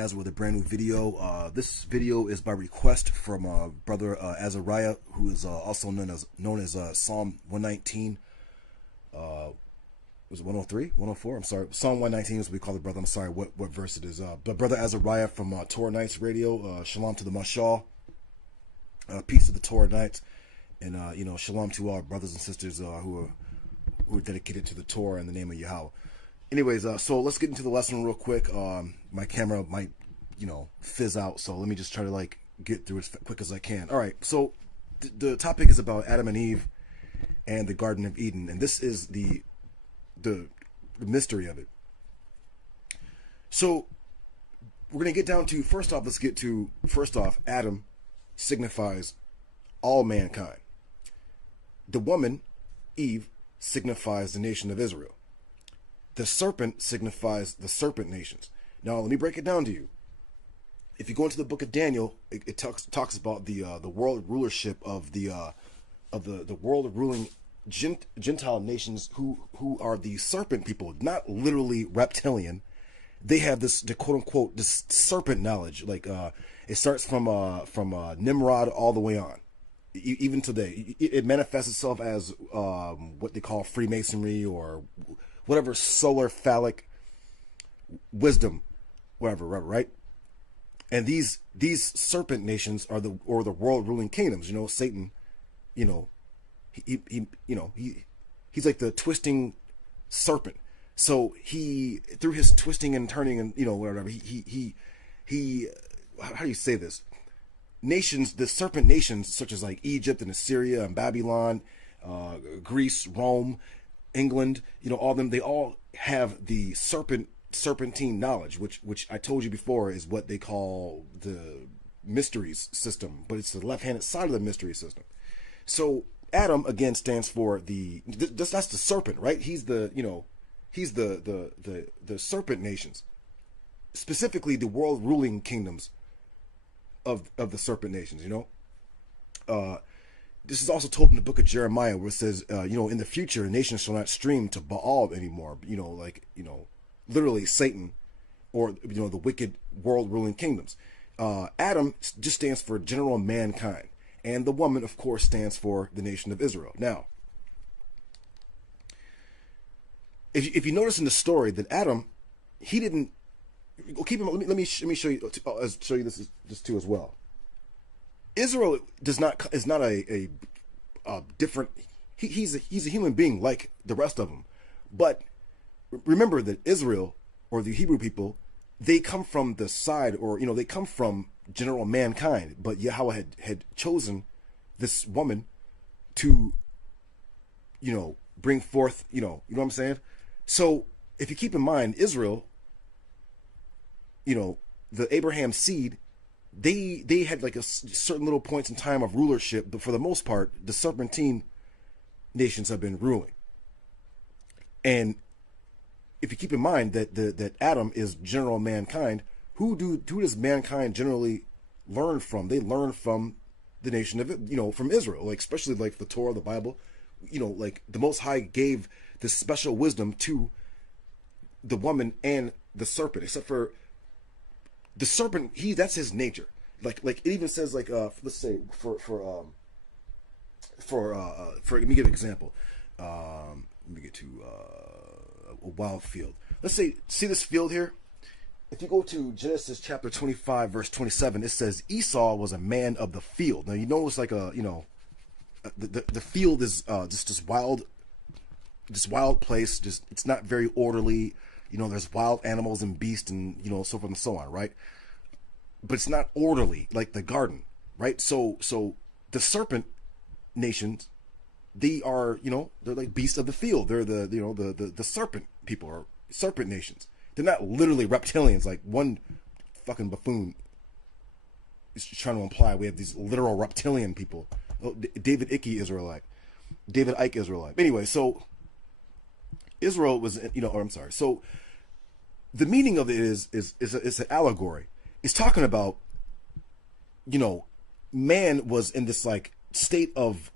Azar with a brand new video. This video is by request from brother Azariah, who is also known as Psalm 119. Was it 103? 104? I'm sorry. Psalm 119 is what we call the brother. I'm sorry what verse it is. But brother Azariah from Torah Nights Radio. Shalom to the Mashal. Peace to the Torah Nights. And, shalom to our brothers and sisters who are dedicated to the Torah in the name of Yahweh. Anyways, so let's get into the lesson real quick. My camera might, fizz out, so let me just try to get through it as quick as I can. All right, so the topic is about Adam and Eve and the Garden of Eden, and this is the mystery of it. So we're gonna get down to first off. Adam signifies all mankind. The woman, Eve, signifies the nation of Israel. The serpent signifies the serpent nations. Now, let me break it down to you. If you go into the book of Daniel, it talks about the world rulership of the world ruling Gentile nations who are the serpent people, not literally reptilian. They have the quote unquote this serpent knowledge. It starts from Nimrod all the way on, even today. It manifests itself as what they call Freemasonry or whatever solar phallic wisdom, whatever, right? And these serpent nations are the world ruling kingdoms. Satan, he's like the twisting serpent. So he, through his twisting and turning and whatever, he how do you say this? Nations, the serpent nations such as like Egypt and Assyria and Babylon, Greece, Rome, England, all of them, they all have the serpentine knowledge, which I told you before is what they call the mysteries system, but it's the left-handed side of the mystery system. So Adam again stands for that's the serpent, right? He's the serpent nations, specifically the world ruling kingdoms of the serpent nations. This is also told in the book of Jeremiah, where it says, in the future, nations shall not stream to Baal anymore. Literally Satan, or the wicked world ruling kingdoms. Adam just stands for general mankind, and the woman, of course, stands for the nation of Israel. Now, if you notice in the story that Adam, he didn't. Well, keep in mind, let me show you this too as well. Israel is not a different. He's a human being like the rest of them, but remember that Israel, or the Hebrew people, they come from the side, or they come from general mankind. But Yahweh had chosen this woman to bring forth. You know what I'm saying? So if you keep in mind, Israel, the Abraham seed, they had like a certain little points in time of rulership, but for the most part, the serpentine nations have been ruling. And if you keep in mind that Adam is general mankind, who does mankind generally learn from? They learn from the nation of from Israel, especially the Torah, the Bible. The Most High gave this special wisdom to the woman and the serpent, except for the serpent, that's his nature. Like it even says let's say for let me give an example. Let me get to a wild field. Let's say, see this field here? If you go to Genesis chapter 25 verse 27, it says Esau was a man of the field. Now you notice the field is just this wild place. Just it's not very orderly. There's wild animals and beasts and so forth and so on, right? But it's not orderly like the garden, right? So the serpent nations, they are they're like beasts of the field. They're the serpent people, or serpent nations. They're not literally reptilians like one fucking buffoon is trying to imply. We have these literal reptilian people. Oh, David Icke Israelite. Anyway, so Israel was, so the meaning of it is an allegory. It's talking about, man was in this state of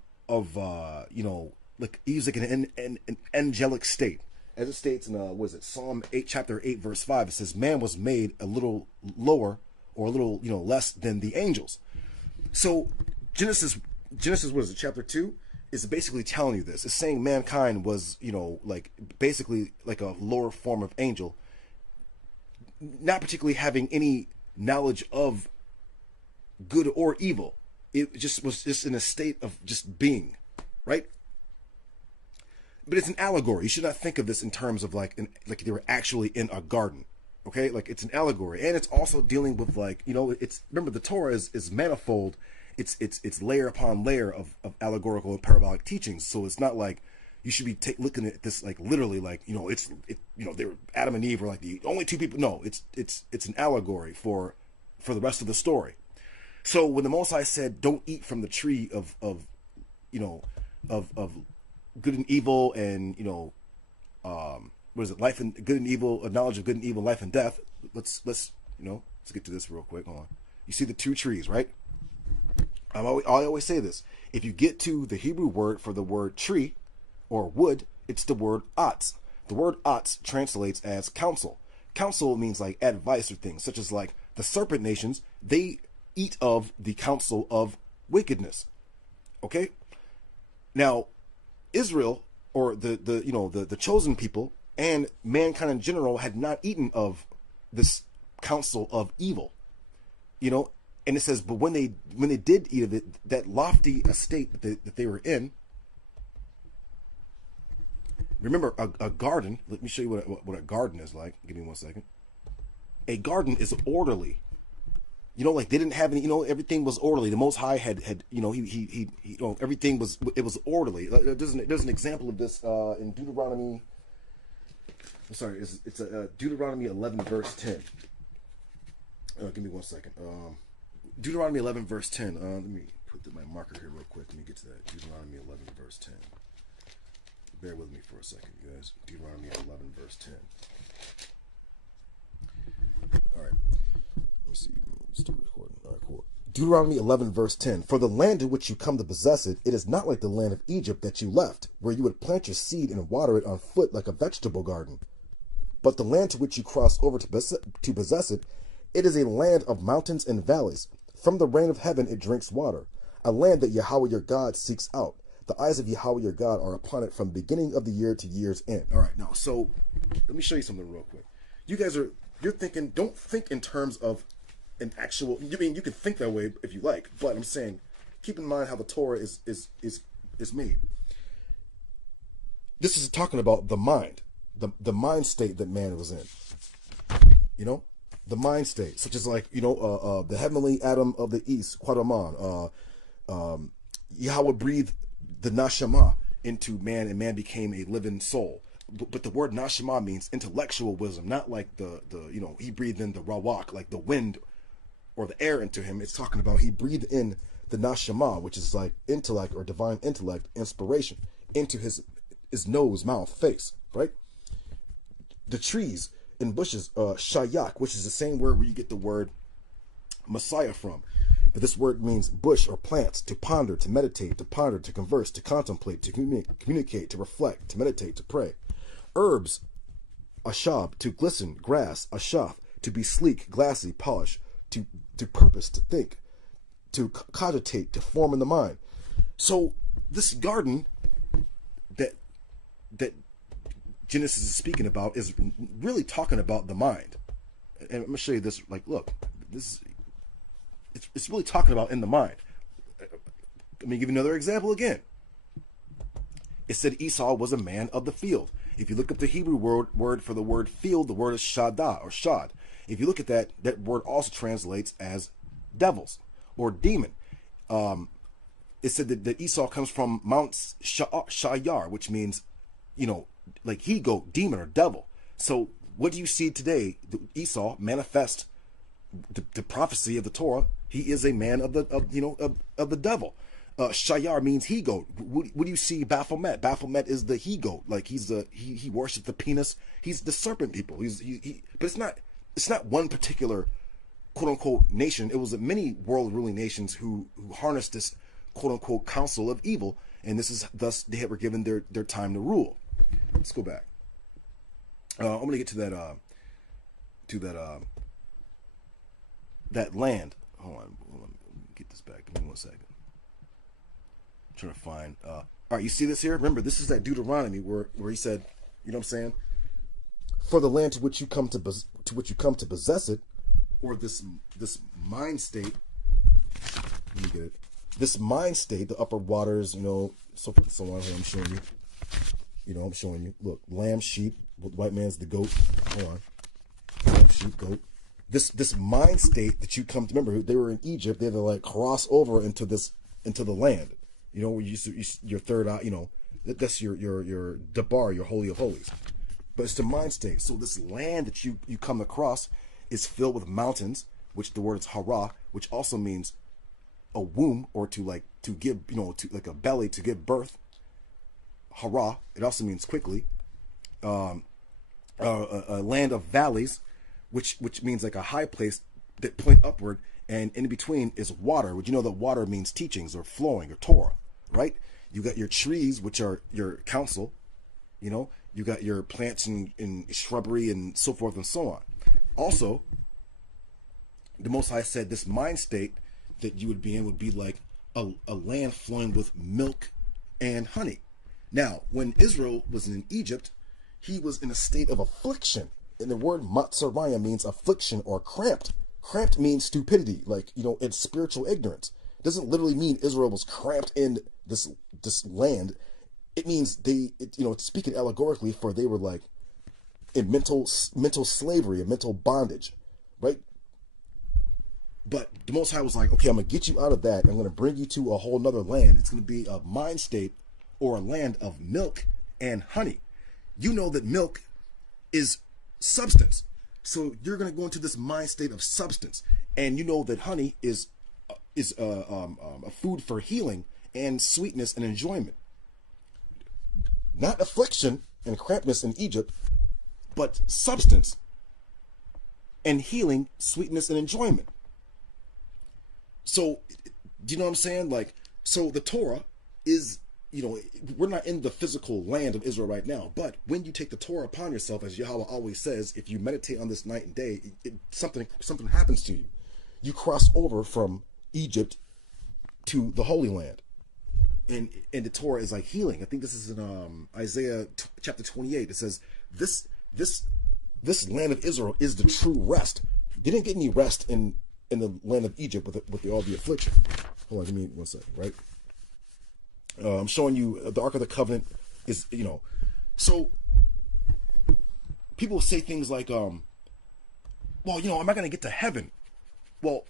he's like an angelic state. as it states in Psalm 8, chapter 8, verse 5, it says, man was made a little lower or a little, less than the angels. So Genesis, what is it, chapter 2, is basically telling you this. It's saying mankind was, like basically like a lower form of angel, not particularly having any knowledge of good or evil. It just was just in a state of just being, right? But it's an allegory. You should not think of this in terms of like they were actually in a garden. Okay, like it's an allegory, and it's also dealing with it's, remember, the Torah is manifold. It's layer upon layer of allegorical and parabolic teachings. So it's not like you should be looking at this like literally like they were, Adam and Eve were like the only two people. No, it's an allegory for the rest of the story. So when the Most High said, "Don't eat from the tree of good and evil, and what is it, life and good and evil, knowledge of good and evil, life and death." Let's get to this real quick. Hold on. You see the two trees, right? I always say this. If you get to the Hebrew word for the word tree or wood, it's the word atz. The word atz translates as counsel. Counsel means like advice or things, such as like the serpent nations, they eat of the counsel of wickedness. Okay? Now, Israel, or the chosen people and mankind in general, had not eaten of this counsel of evil. And it says, but when they did eat of it, that lofty estate that they were in. Remember, a garden. Let me show you what a garden is like. Give me 1 second. A garden is orderly. Like they didn't have any. Everything was orderly. The Most High had he everything was orderly. There's an example of this in Deuteronomy. I'm sorry, it's Deuteronomy 11 verse 10. Give me 1 second. Deuteronomy 11 verse 10. Let me put my marker here real quick. Let me get to that. Deuteronomy 11 verse 10. Bear with me for a second, you guys. Deuteronomy 11 verse 10. All right. Let's see. Still recording. All right, cool. Deuteronomy 11 verse 10. For the land in which you come to possess it, it is not like the land of Egypt that you left, where you would plant your seed and water it on foot like a vegetable garden. But the land to which you cross over to possess it, it is a land of mountains and valleys. From the rain of heaven it drinks water, a land that Yahweh your God seeks out. The eyes of Yahweh your God are upon it from the beginning of the year to year's end. All right, now, so let me show you something real quick. You guys you're thinking, don't think in terms of an actual, you can think that way if you like, but I'm saying, keep in mind how the Torah is made. This is talking about the mind, the mind state that man was in. The mind state, such as like, the heavenly Adam of the east, Quadaman, Yahweh breathed the nashama into man, and man became a living soul. But the word nashama means intellectual wisdom, not like he breathed in the rawak, like the wind or the air into him. It's talking about he breathed in the nashama, which is like intellect or divine intellect, inspiration, into his nose, mouth, face, right? The trees and bushes, shayak, which is the same word where you get the word Messiah from. But this word means bush or plants, to ponder, to meditate, to ponder, to converse, to contemplate, to communicate, to reflect, to meditate, to pray. Herbs, ashab, to glisten, grass, ashaf, to be sleek, glassy, polished, to purpose, to think, to cogitate, to form in the mind. So this garden that Genesis is speaking about is really talking about the mind. And I'm going to show you this, like, look, it's really talking about in the mind. Let me give you another example again. It said Esau was a man of the field. If you look up the Hebrew word for the word field, the word is shadah or shad. If you look at that word also translates as devils or demon. It said that Esau comes from Mount Shayar, which means, like he-goat, demon or devil. So what do you see today? Esau manifest the prophecy of the Torah. He is a man of the devil. Shayar means he-goat. What do you see Baphomet? Baphomet is the he-goat. Like he worships the penis. He's the serpent people. But it's not one particular quote unquote nation. It was many world ruling nations who harnessed this quote unquote counsel of evil, and thus they were given their time to rule. Let's go back. I'm gonna get to that land. Hold on, get this back. Give me 1 second. I'm trying to find. All right, you see this here? Remember, this is that Deuteronomy where he said, you know what I'm saying? For the land to which you come to possess it, or this mind state. Let me get it. This mind state, the upper waters, so forth and so on. Here I'm showing you. I'm showing you. Look, lamb, sheep. White man's the goat. Hold on. Lamb, sheep, goat. This mind state that you come to, remember, they were in Egypt. They had to like cross over into the land. Where your third eye. That's your debar, your holy of holies. But it's the mind state. So this land that you come across is filled with mountains, which the word is hara, which also means a womb, or to give, to like a belly, to give birth. Hara. It also means quickly. A land of valleys, which means like a high place that point upward, and in between is water. Would you know that water means teachings or flowing or Torah, right? You got your trees, which are your counsel. You got your plants and shrubbery and so forth and so on. Also, the Most High said this mind state that you would be in would be like a land flowing with milk and honey. Now, when Israel was in Egypt, he was in a state of affliction. And the word matzaraya means affliction or cramped. Cramped means stupidity, it's spiritual ignorance. It doesn't literally mean Israel was cramped in this land. It means speaking allegorically, for they were like in mental slavery and mental bondage, right? But the Most High was like, okay, I'm going to get you out of that. I'm going to bring you to a whole nother land. It's going to be a mind state or a land of milk and honey. You know that milk is substance. So you're going to go into this mind state of substance. And you know that honey is a food for healing and sweetness and enjoyment. Not affliction and crampedness in Egypt, but substance and healing, sweetness, and enjoyment. So, do you know what I'm saying? So the Torah is, we're not in the physical land of Israel right now, but when you take the Torah upon yourself, as Yahweh always says, if you meditate on this night and day, something happens to you. You cross over from Egypt to the Holy Land. And the Torah is like healing. I think this is in Isaiah chapter 28. It says, this land of Israel is the true rest. They didn't get any rest in the land of Egypt with all the affliction. Hold on, give me 1 second, right? I'm showing you the Ark of the Covenant is, so people say things like, well, am I going to get to heaven? Well,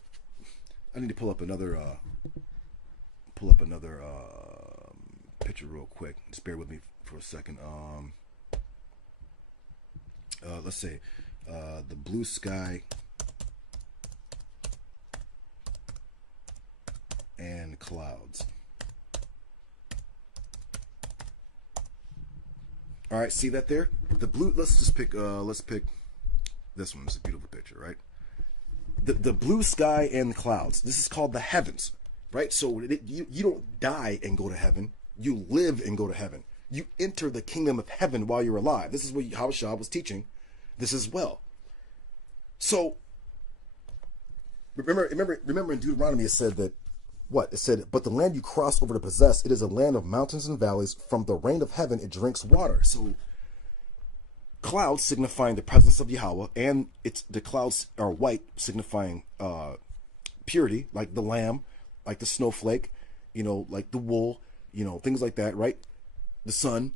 I need to pull up another picture real quick. Just bear with me for a second. Let's say the blue sky and clouds. All right, see that there? The blue. Let's just pick. Let's pick this one. It's a beautiful picture, right? The blue sky and the clouds. This is called the heavens, right? So you don't die and go to heaven. You live and go to heaven. You enter the kingdom of heaven while you're alive. This is what Yahushua was teaching this as well. So remember in Deuteronomy it said that what? It said, but the land you cross over to possess, it is a land of mountains and valleys. From the rain of heaven it drinks water. So clouds signifying the presence of Yahweh, and the clouds are white, signifying purity, like the lamb, like the snowflake, like the wool, things like that, right? The sun,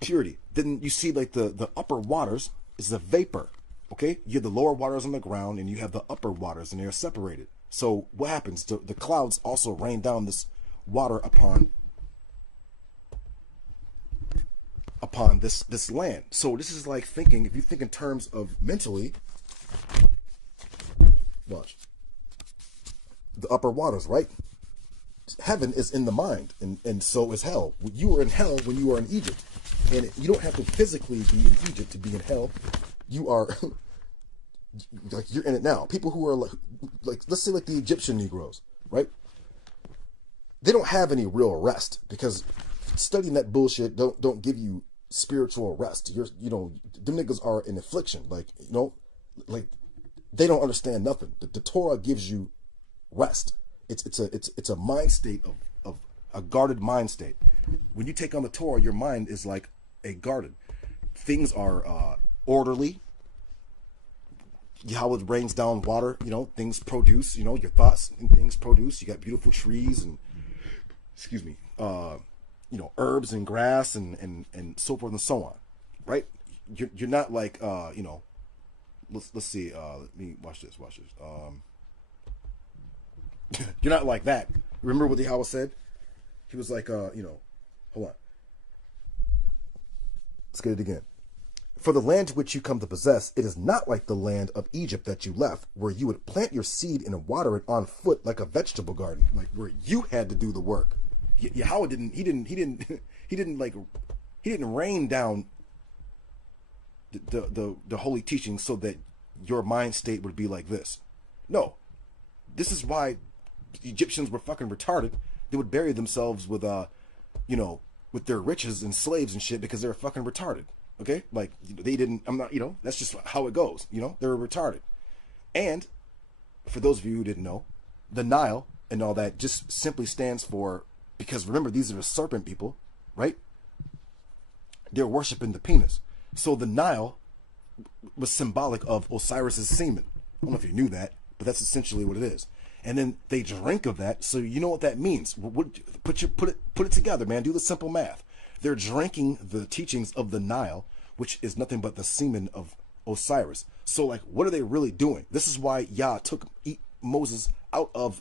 purity. Then you see like the upper waters is a vapor. Okay, you have the lower waters on the ground, and you have the upper waters, and they're separated. So what happens? The clouds also rain down this water upon this land. So this is like thinking, if you think in terms of mentally, watch, the upper waters, right? Heaven is in the mind, and so is hell. You were in hell when you were in Egypt, and you don't have to physically be in Egypt to be in hell. You are like, you're in it now. People who are like let's say like the Egyptian Negroes, right? They don't have any real rest, because studying that bullshit don't give you spiritual rest. Them niggas are in affliction. Like, like they don't understand nothing. The Torah gives you rest. It's a mind state of a guarded mind state. When you take on the Torah, your mind is like a garden. Things are orderly. How it rains down water, things produce, your thoughts and things produce. You got beautiful trees and, excuse me, herbs and grass and so forth and so on, right? You're not like, let's see, let me watch this. You're not like that. Remember what the Yahweh said? He was like, hold on. Let's get it again. For the land which you come to possess, it is not like the land of Egypt that you left, where you would plant your seed and water it on foot like a vegetable garden, like where you had to do the work. Yahweh didn't rain down the holy teachings so that your mind state would be like this. No, this is why the Egyptians were fucking retarded. They would bury themselves with with their riches and slaves and shit because they were fucking retarded. Okay, like they didn't. I'm not. That's just how it goes. They were retarded. And for those of you who didn't know, the Nile and all that just simply stands for, because remember, these are the serpent people, right? They're worshiping the penis. So the Nile was symbolic of Osiris's semen. I don't know if you knew that, but that's essentially what it is. And then they drink of that, so you know what that means. Put it together, man. Do the simple math. They're drinking the teachings of the Nile, which is nothing but the semen of Osiris. So, like, what are they really doing? This is why Yah took Moses out of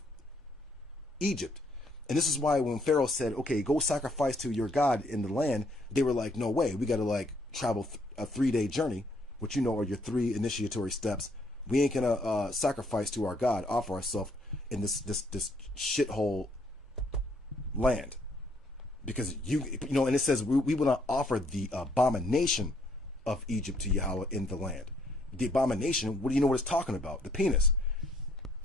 Egypt. And this is why when Pharaoh said, okay, go sacrifice to your God in the land, they were like, no way. We got to, like, travel a 3-day journey, which are your 3 initiatory steps. We ain't going to sacrifice to our God, offer ourselves in this shithole land. Because and it says we will not offer the abomination of Egypt to Yahweh in the land. The abomination, what do you know what it's talking about? The penis.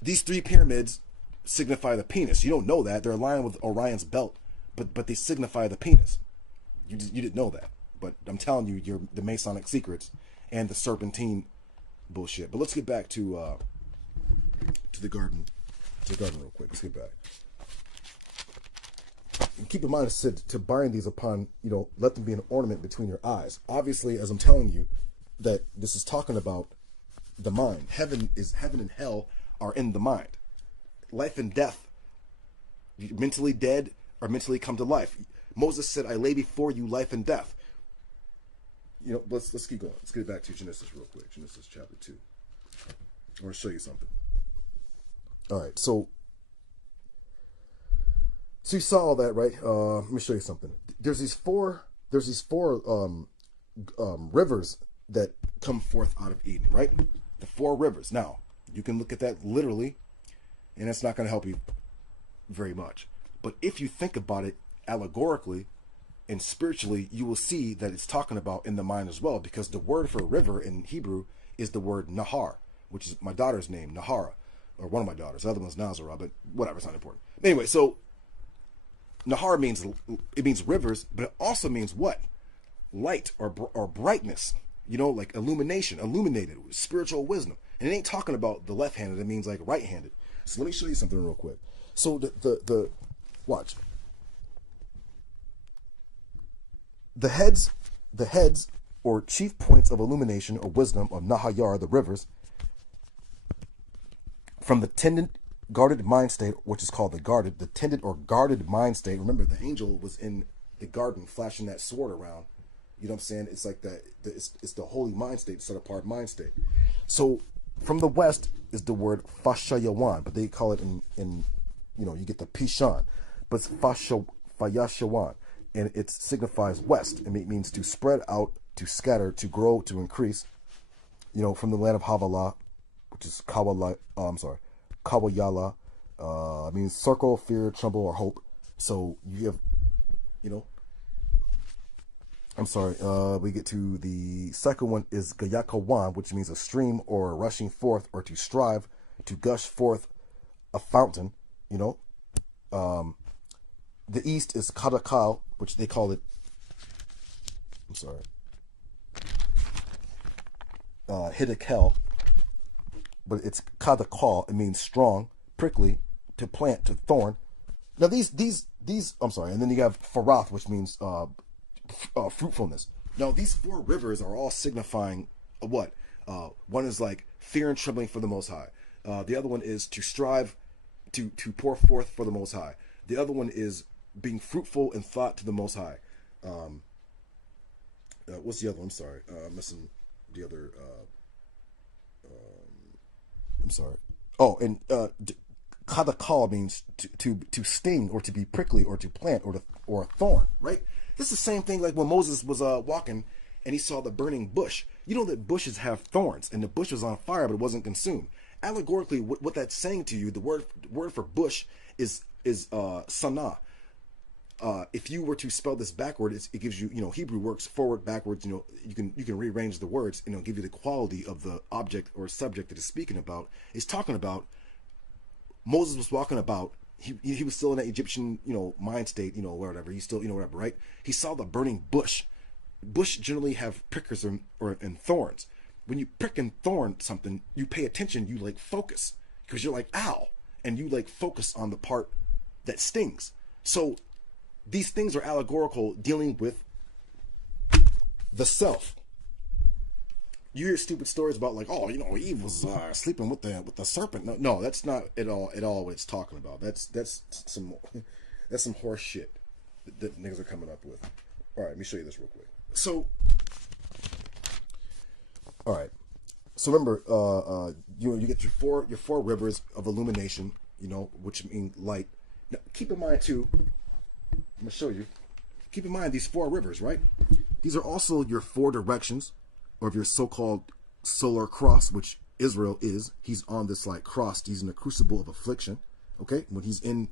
These 3 pyramids signify the penis. You don't know that. They're aligned with Orion's belt, but they signify the penis. You didn't know that. But I'm telling you, the Masonic secrets and the serpentine bullshit. But let's get back to the garden. To the garden real quick. Let's get back. And keep in mind, it said to bind these upon, let them be an ornament between your eyes. Obviously, as I'm telling you, that this is talking about the mind. Heaven and hell are in the mind. Life and death, mentally dead or mentally come to life. Moses said, I lay before you life and death. Let's keep going. Let's get back to Genesis real quick. Genesis chapter 2. I want to show you something. All right, so you saw all that, right? Let me show you something. There's these four rivers that come forth out of Eden, right? The 4 rivers. Now, you can look at that literally, and it's not going to help you very much. But if you think about it allegorically and spiritually, you will see that it's talking about in the mind as well, because the word for river in Hebrew is the word Nahar, which is my daughter's name, Nahara, or one of my daughters. The other one's Nazarah, but whatever, it's not important. Anyway, so Nahar means rivers, but it also means what? Light or brightness, like illumination, illuminated, spiritual wisdom. And it ain't talking about the left-handed, it means like right-handed. So let me show you something real quick. So the watch. The heads or chief points of illumination or wisdom of Nahayar, the rivers, from the tended guarded mind state, which is called the tended or guarded mind state. Remember, the angel was in the garden flashing that sword around. You know what I'm saying? It's like it's the holy mind state, the set apart mind state. So from the west is the word Fashayawan, but they call it in you get the Pishan, but it's Fayashawan, and it signifies west, and it means to spread out, to scatter, to grow, to increase. From the land of Havilah, which is Kawayala, means circle, fear, tremble, or hope. So you have, we get to the second one is Gayakawan, which means a stream or rushing forth, or to strive, to gush forth a fountain, The east is Katakal, which they call it I'm sorry. Hidekel, but it's kadakal. It means strong, prickly, to plant, to thorn. Now these I'm sorry, and then you have farath, which means fruitfulness. Now these four rivers are all signifying what? One is like fear and trembling for the Most High. The other one is to strive, to pour forth for the Most High. The other one is being fruitful in thought to the Most High. What's the other one? I'm sorry, missing the other. I'm sorry. Oh, and kadakal means to sting, or to be prickly, or to plant, or a thorn. Right. This is the same thing like when Moses was walking and he saw the burning bush. You know that bushes have thorns, and the bush was on fire, but it wasn't consumed. Allegorically, what that's saying to you, the word for bush is sanah. If you were to spell this backward, it gives you, Hebrew works forward, backwards. You can rearrange the words, and it'll give you the quality of the object or subject that it's speaking about. It's talking about Moses was walking about. He was still in that Egyptian, mind state, whatever. He's still, whatever, right? He saw the burning bush. Bush generally have prickers and thorns. When you prick and thorn something, you pay attention. You like focus because you're like, ow, and you like focus on the part that stings. So these things are allegorical, dealing with the self. You hear stupid stories about like, oh, Eve was sleeping with the serpent. No, that's not at all what it's talking about. That's some horse shit that niggas are coming up with. All right, let me show you this real quick. So, all right. So remember, you get your four rivers of illumination, which mean light. Now, keep in mind too. I'm gonna show you. Keep in mind these four rivers, right? These are also your four directions of your so-called solar cross, which Israel is. He's on this like cross. He's in the crucible of affliction. Okay, when he's in,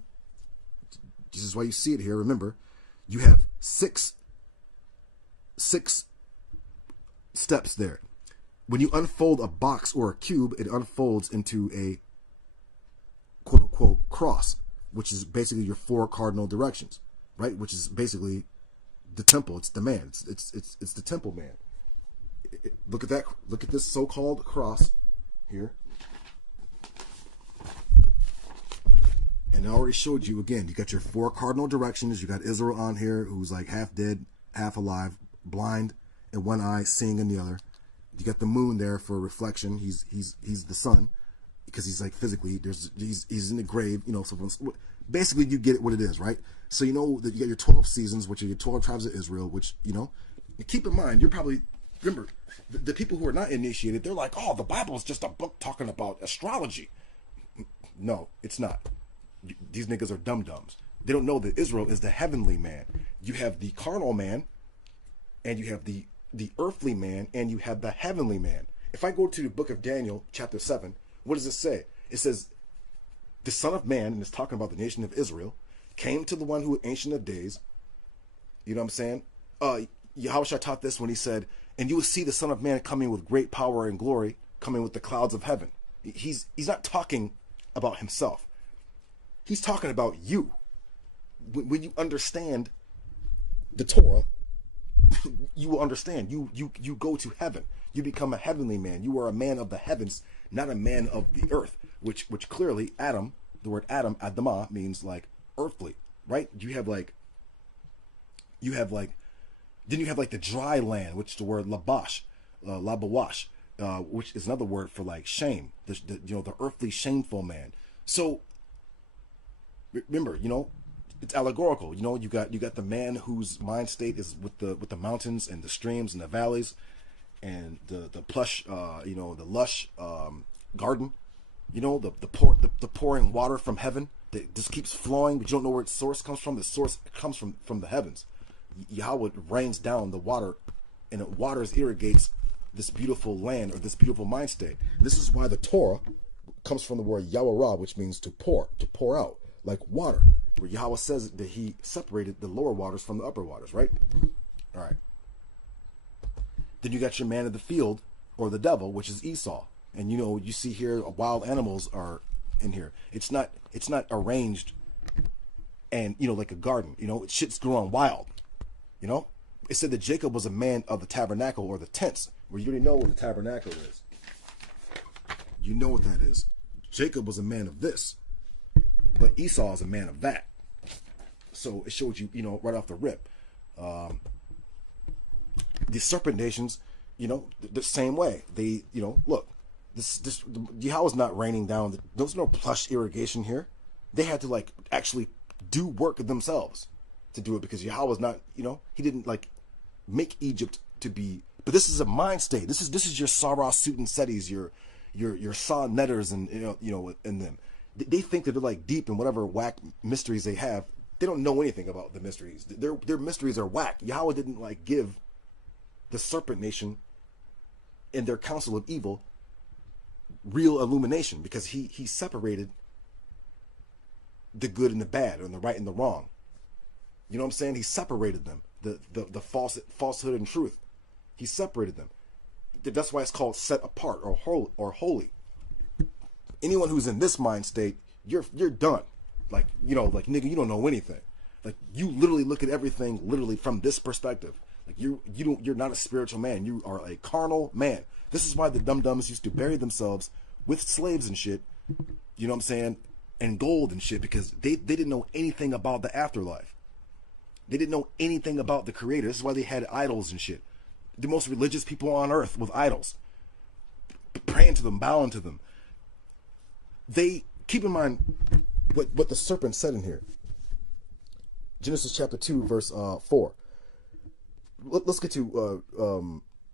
this is why you see it here. Remember, you have six steps there. When you unfold a box or a cube, it unfolds into a quote-unquote cross, which is basically your four cardinal directions, right? Which is basically the temple. It's the man. It's the temple man. Look at that. Look at this so-called cross here. And I already showed you, again, you got your four cardinal directions. You got Israel on here, who's like half dead, half alive, blind in one eye, seeing in the other. You got the moon there for reflection. He's the sun, because he's like physically he's in the grave, so basically you get it what it is, right? So you know that you got your 12 seasons, which are your 12 tribes of Israel, which keep in mind, you're probably, remember, the people who are not initiated, they're like, oh, the Bible is just a book talking about astrology. No, it's not. These niggas are dum-dums. They don't know that Israel is the heavenly man. You have the carnal man, and you have the earthly man, and you have the heavenly man. If I go to the book of Daniel, chapter 7, what does it say? It says, the Son of Man, and it's talking about the nation of Israel, came to the one who was Ancient of Days. You know what I'm saying? Yahushua taught this when he said, and you will see the Son of Man coming with great power and glory, coming with the clouds of heaven. He's not talking about himself. He's talking about you. When you understand the Torah, you will understand. You go to heaven. You become a heavenly man. You are a man of the heavens, not a man of the earth. Which clearly Adam, the word Adam, Adamah, means like earthly, right? Then you have like the dry land, which is the word labash, labawash, which is another word for like shame. The earthly shameful man. So remember, it's allegorical. You got the man whose mind state is with the mountains and the streams and the valleys, and the plush, the lush garden, the pouring water from heaven that just keeps flowing, but you don't know where its source comes from. The source comes from the heavens. Yahweh rains down the water, and it waters, irrigates this beautiful land, or this beautiful mind state. This is why the Torah comes from the word Yahweh, which means to pour out, like water. Where Yahweh says that he separated the lower waters from the upper waters, right? All right. Then you got your man of the field, or the devil, which is Esau. And you see here wild animals are in here. It's not arranged and like a garden. Shit's growing wild. it said that Jacob was a man of the tabernacle, or the tents, where you already know what the tabernacle is. You know what that is. Jacob was a man of this, but Esau is a man of that. So it showed you, right off the rip. The serpent nations, the same way. They, look, this Yahweh's not raining down. There's no plush irrigation here. They had to like actually do work themselves to do it, because Yahweh's not, he didn't like make Egypt to be. But this is a mind state. This is your Sarah Sut and Setis, your Sa Netters, and in them. They think that they're like deep in whatever whack mysteries they have. They don't know anything about the mysteries. Their mysteries are whack. Yahweh didn't like give the serpent nation and their council of evil real illumination, because he separated the good and the bad, and the right and the wrong. You know what I'm saying? He separated them, the falsehood and truth. He separated them. That's why it's called set apart or holy. Anyone who's in this mind state, you're done. Like, nigga, you don't know anything. Like, you literally look at everything literally from this perspective. Like, you're not a spiritual man. You are a carnal man. This is why the dum-dums used to bury themselves with slaves and shit. You know what I'm saying? And gold and shit, because they didn't know anything about the afterlife. They didn't know anything about the Creator. This is why they had idols and shit. The most religious people on earth with idols, praying to them, bowing to them. They keep in mind what the serpent said in here. Genesis chapter 2, verse 4. Let's get to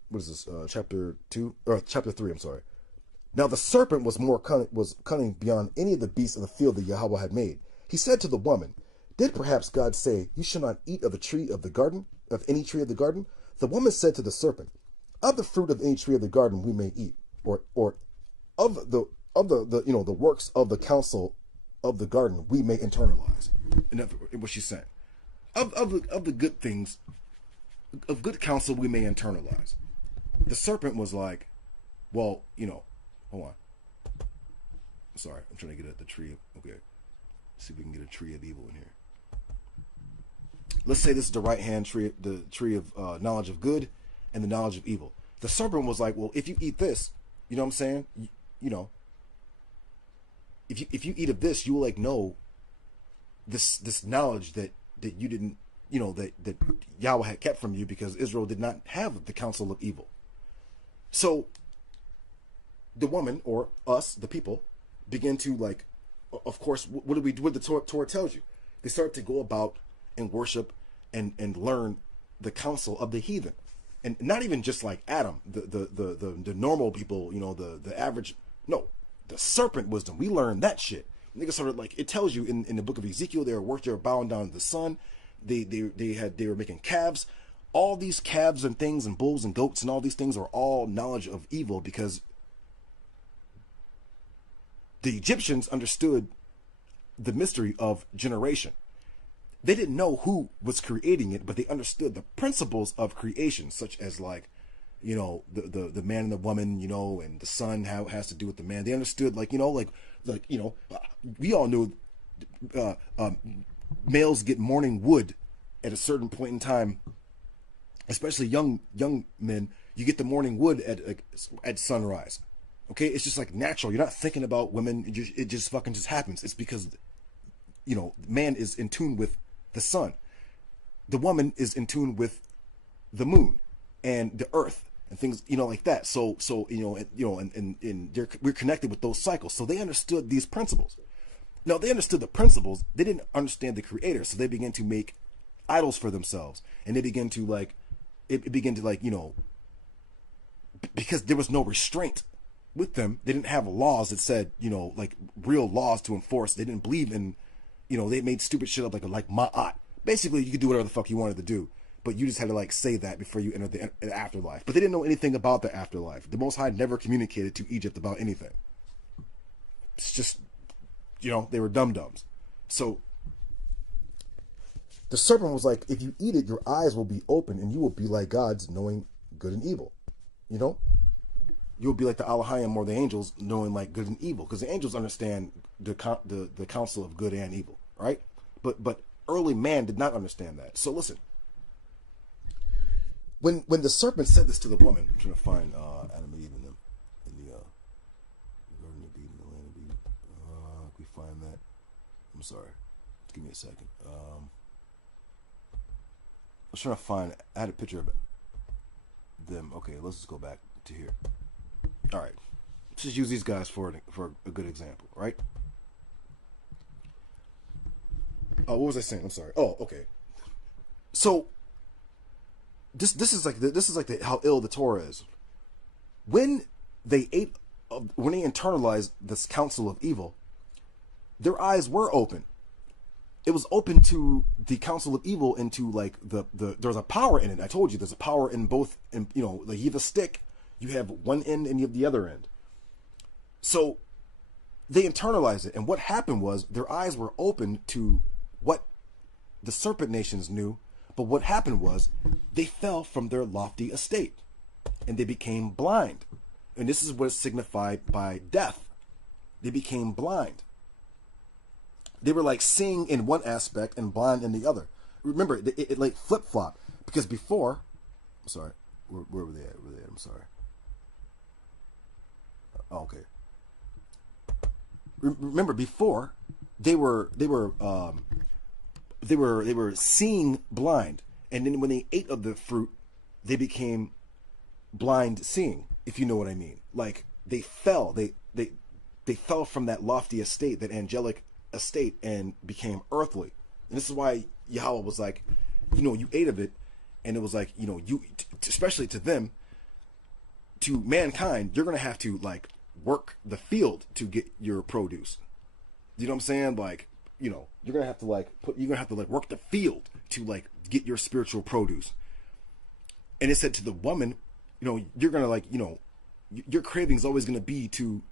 what is this? Chapter 2 or chapter 3? I'm sorry. Now the serpent was cunning beyond any of the beasts of the field that Yahweh had made. He said to the woman, "Did perhaps God say, you shall not eat of the tree of the garden, of any tree of the garden?" The woman said to the serpent, "Of the fruit of any tree of the garden we may eat, or of the works of the counsel of the garden we may internalize." In other words, what she's saying, of the good things, of good counsel we may internalize. The serpent was like, well, hold on. Sorry, I'm trying to get at the tree of, okay. Let's see if we can get a tree of evil in here. Let's say this is the right hand tree, the tree of knowledge of good and the knowledge of evil. The serpent was like, well, if you eat this, you know what I'm saying? If you eat of this, you will like know this knowledge that you didn't, that Yahweh had kept from you, because Israel did not have the counsel of evil. So the woman, or us, the people, begin to like, of course, what the Torah tells you. They start to go about and worship and learn the counsel of the heathen, and not even just like Adam, the normal people, the average. No, the serpent wisdom. We learned that shit. Niggas started like, it tells you in the book of Ezekiel, they were bowing down to the sun. They were making calves. All these calves and things and bulls and goats and all these things are all knowledge of evil, because the Egyptians understood the mystery of generation. They didn't know who was creating it, but they understood the principles of creation, such as like, the man and the woman, and the son, how it has to do with the man. They understood we all knew males get morning wood at a certain point in time, especially young men. You get the morning wood at sunrise. Okay, it's just like natural. You're not thinking about women. It just fucking just happens. It's because, man is in tune with the sun. The woman is in tune with the moon and the earth and things, like that. So we're connected with those cycles. So they understood these principles. Now they understood the principles. They didn't understand the Creator. So they began to make idols for themselves, and they began to because there was no restraint with them. They didn't have laws that said, real laws to enforce. They didn't believe in, they made stupid shit up like ma'at. Basically, you could do whatever the fuck you wanted to do, but you just had to say that before you entered the afterlife. But they didn't know anything about the afterlife. The Most High never communicated to Egypt about anything. It's just, they were dum-dums. So the serpent was like, if you eat it, your eyes will be open and you will be like gods, knowing good and evil. You'll be like the Elohim or the angels, knowing like good and evil, because the angels understand the counsel of good and evil, right? But early man did not understand that. So listen, when the serpent said this to the woman, I'm trying to find Adam and Eve in the Garden of Eden, the land of Eden. Can we find that? I'm sorry. Give me a second. I was trying to find. I had a picture of them. Okay, let's just go back to here. All right, let's just use these guys for a good example, right? What was I saying? I'm sorry. Oh, okay. So this is like how ill the Torah is. When they internalized this counsel of evil, their eyes were open. It was open to the counsel of evil, into like there's a power in it. I told you there's a power in both. And like you have a stick, you have one end and you have the other end. So they internalized it, and what happened was their eyes were open to what the serpent nations knew. But what happened was they fell from their lofty estate, and they became blind. And this is what is signified by death. They became blind. They were like seeing in one aspect and blind in the other. Remember, it like flip-flop. Because before, I'm sorry, where were they at? Where were they at? I'm sorry. Okay. Remember, before they were seeing blind, and then when they ate of the fruit, they became blind seeing, if you know what I mean. Like they fell, they fell from that lofty estate, that angelic estate, and became earthly. And this is why Yahweh was like, you ate of it, and it was like, you, especially to them, to mankind, you're gonna have to like work the field to get your produce. You know what I'm saying? Like, you're gonna have to work the field to like get your spiritual produce. And it said to the woman, you're gonna like, your craving is always gonna be to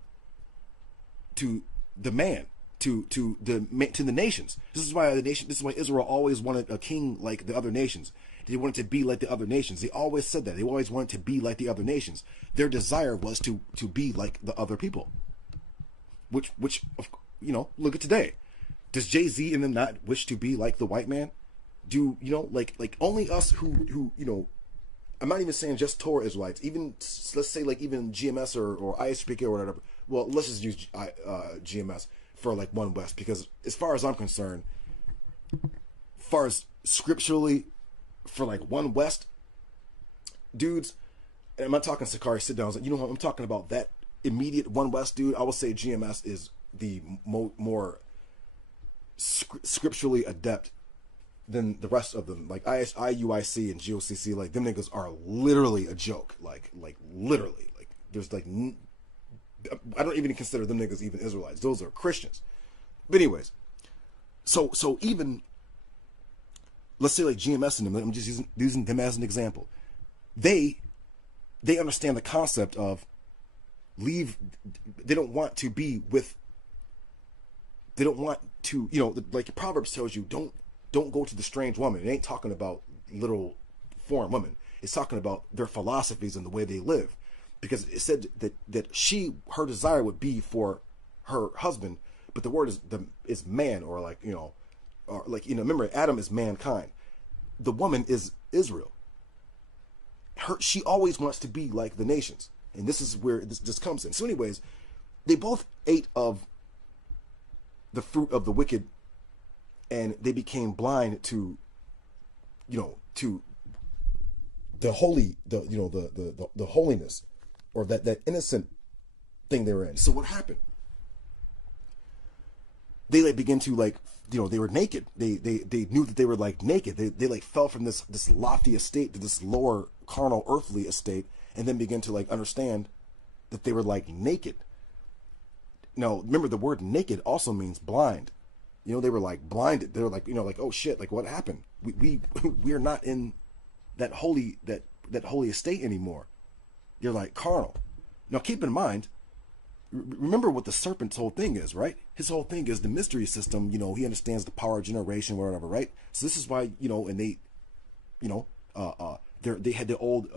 the man, to the nations. This is why Israel always wanted a king like the other nations. They wanted to be like the other nations. They always said that. They always wanted to be like the other nations. Their desire was to be like the other people. Which look at today. Does Jay-Z and them not wish to be like the white man? Do like only us who I'm not even saying just Torah Israelites, even let's say like even GMS or ISPK or whatever. Well, let's just use GMS for like One West, because as far as I'm concerned, far as scripturally, for like One West dudes, and I'm not talking Sakari sit downs. I'm talking about that immediate One West dude. I would say GMS is the more scripturally adept than the rest of them. Like IUIC and GOCC, like them niggas are literally a joke. Like literally, like there's like I don't even consider them niggas even Israelites. Those are Christians. But anyways, so even let's say like GMS and them, I'm just using them as an example. They understand the concept of leave. They don't want to be with. They don't want to, like Proverbs tells you, don't go to the strange woman. It ain't talking about little foreign women. It's talking about their philosophies and the way they live. Because it said that her desire would be for her husband, but the word is man, or like, remember Adam is mankind. The woman is Israel. She always wants to be like the nations. And this is where this comes in. So anyways, they both ate of the fruit of the wicked, and they became blind to the holy, the holiness, or that innocent thing they were in. So what happened? They like begin to like, they were naked. They knew that they were like naked. They like fell from this lofty estate to this lower carnal earthly estate, and then began to like understand that they were like naked. Now, remember, the word naked also means blind. They were like blinded. They were like, like, oh shit, like what happened? We are not in that holy estate anymore. You're like carnal. Now, keep in mind, remember what the serpent's whole thing is, right? His whole thing is the mystery system. He understands the power of generation, whatever, right? So this is why, and they, they had the old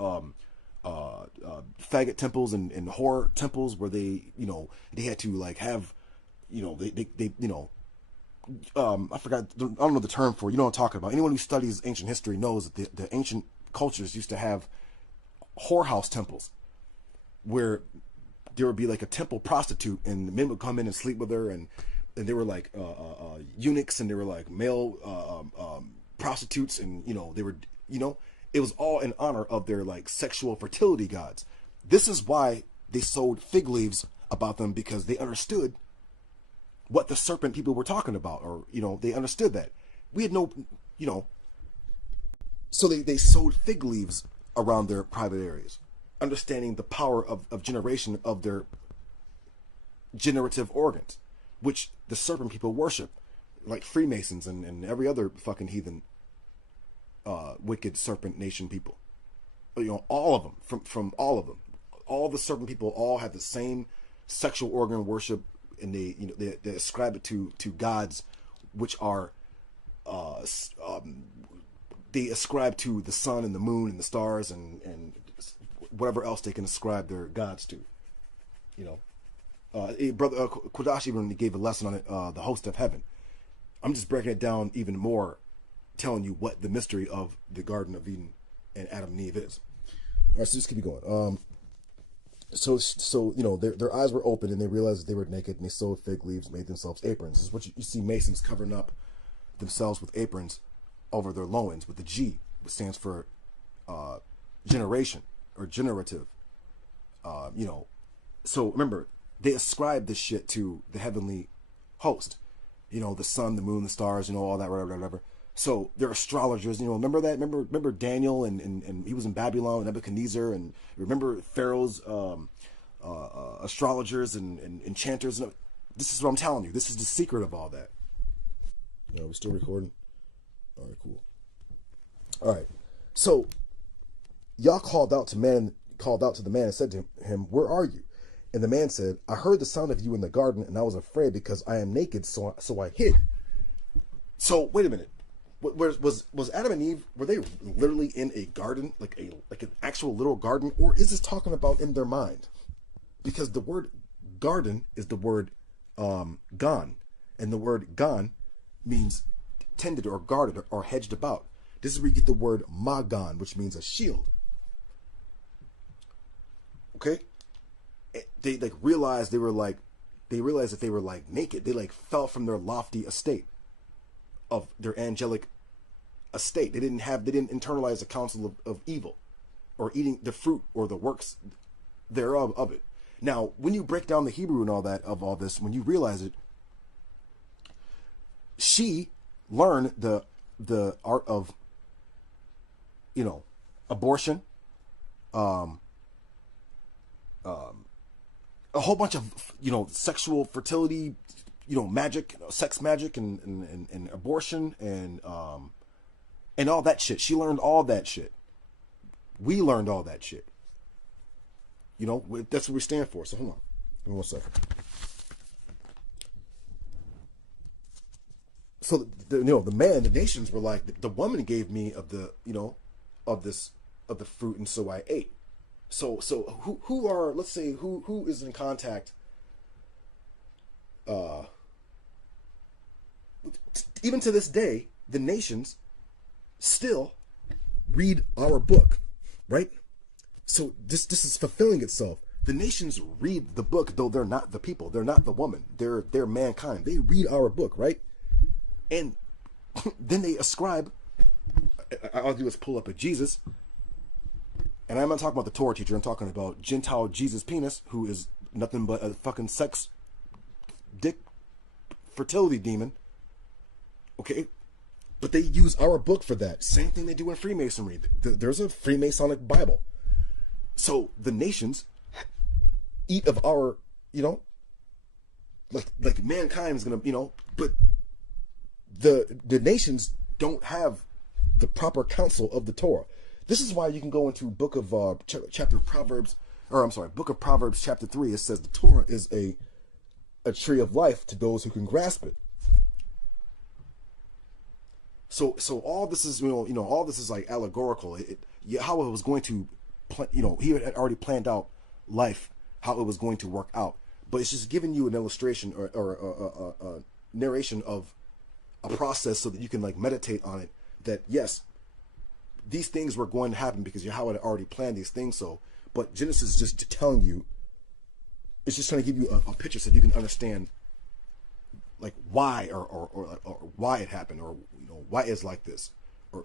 faggot temples and whore temples where they had to like have, I forgot, I don't know the term for it. You know what I'm talking about. Anyone who studies ancient history knows that the ancient cultures used to have whorehouse temples where there would be like a temple prostitute, and the men would come in and sleep with her, and they were like eunuchs, and they were like male prostitutes, and they were, it was all in honor of their like sexual fertility gods. This is why they sewed fig leaves about them, because they understood what the serpent people were talking about, or they understood that. We had no, so they sewed fig leaves around their private areas, understanding the power of generation of their generative organs, which the serpent people worship, like Freemasons and every other fucking heathen, wicked serpent nation people. All of them, from all of them, all the serpent people all have the same sexual organ worship, and they ascribe it to gods, which are, they ascribe to the sun and the moon and the stars and whatever else they can ascribe their gods to. Brother Kodash even gave a lesson on it, the host of heaven. I'm just breaking it down even more, telling you what the mystery of the Garden of Eden and Adam and Eve is. All right, so just keep going. So their eyes were open, and they realized that they were naked, and they sewed fig leaves, made themselves aprons. This is what you see Masons covering up themselves with aprons over their loins with the G, which stands for generation or generative. So remember, they ascribe this shit to the heavenly host, the sun, the moon, the stars, all that, whatever. So they're astrologers, remember that? Remember Daniel and he was in Babylon, and Nebuchadnezzar, and remember Pharaoh's astrologers and enchanters. This is what I'm telling you. This is the secret of all that. We're still recording? All right, cool. All right. So Yah called out to the man and said to him, "Where are you?" And the man said, "I heard the sound of you in the garden, and I was afraid because I am naked, so I hid." So wait a minute. Was Adam and Eve, were they literally in a garden, like an actual little garden, or is this talking about in their mind? Because the word garden is the word gan, and the word gan means tended or guarded or hedged about. This is where you get the word magan, which means a shield. Okay, they realized that they were like naked. They like fell from their lofty estate of their angelic estate. They didn't internalize the counsel of evil, or eating the fruit or the works thereof of it. Now, when you break down the Hebrew and all that of all this, when you realize it, she learned the art of abortion, a whole bunch of sexual fertility, magic, sex magic, and abortion, and all that shit. She learned all that shit. We learned all that shit. That's what we stand for. So hold on, give me 1 second. So the nations were like, the woman gave me of the of the fruit, and so I ate. So who are, let's say, who is in contact, even to this day, the nations still read our book, right? So this is fulfilling itself. The nations read the book, though they're not the people, they're not the woman, they're mankind. They read our book, right? And then they ascribe. All I do is pull up a Jesus. And I'm not talking about the Torah teacher. I'm talking about Gentile Jesus penis, who is nothing but a fucking sex, dick, fertility demon. Okay? But they use our book for that. Same thing they do in Freemasonry. There's a Freemasonic Bible. So the nations eat of our, like mankind is going to, but the nations don't have the proper counsel of the Torah. This is why you can go into book of Proverbs chapter 3. It says the Torah is a tree of life to those who can grasp it. So all this is all this is like allegorical. How it was going to, he had already planned out life, how it was going to work out. But it's just giving you an illustration or a narration of a process so that you can like meditate on it. That yes, these things were going to happen because Yahweh had already planned these things. So, but Genesis is just telling you, it's just trying to give you a picture so you can understand like why or why it happened, or why it's like this, or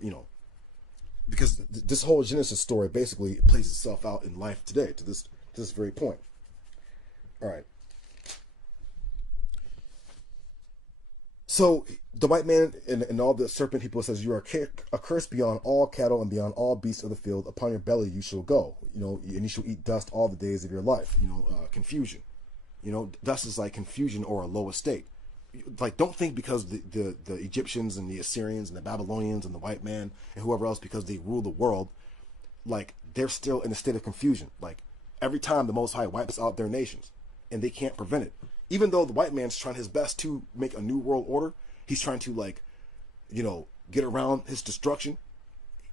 because this whole Genesis story basically plays itself out in life today to this very point. All right. So the white man and all the serpent people says, you are accursed beyond all cattle and beyond all beasts of the field. Upon your belly you shall go, and you shall eat dust all the days of your life. Confusion. Dust is like confusion or a low estate. Like, don't think because the Egyptians and the Assyrians and the Babylonians and the white man and whoever else, because they rule the world, like they're still in a state of confusion. Like every time the Most High wipes out their nations, and they can't prevent it. Even though the white man's trying his best to make a new world order, he's trying to get around his destruction.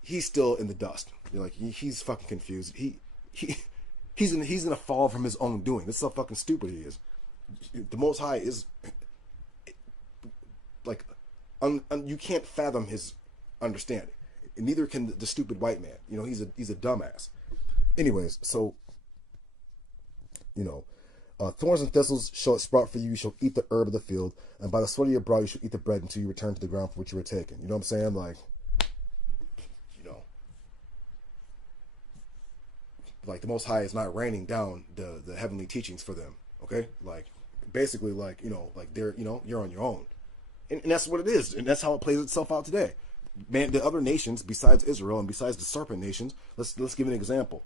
He's still in the dust. He's fucking confused. He's gonna fall from his own doing. That's how fucking stupid he is. The Most High is like, you can't fathom his understanding. And neither can the stupid white man. He's a dumbass. Anyways, so thorns and thistles shall it sprout for you. You shall eat the herb of the field, and by the sweat of your brow you shall eat the bread until you return to the ground for which you were taken. You know what I'm saying? Like the Most High is not raining down the heavenly teachings for them. Okay, basically, they're you're on your own, and that's what it is, and that's how it plays itself out today. Man, the other nations besides Israel and besides the serpent nations, let's give an example.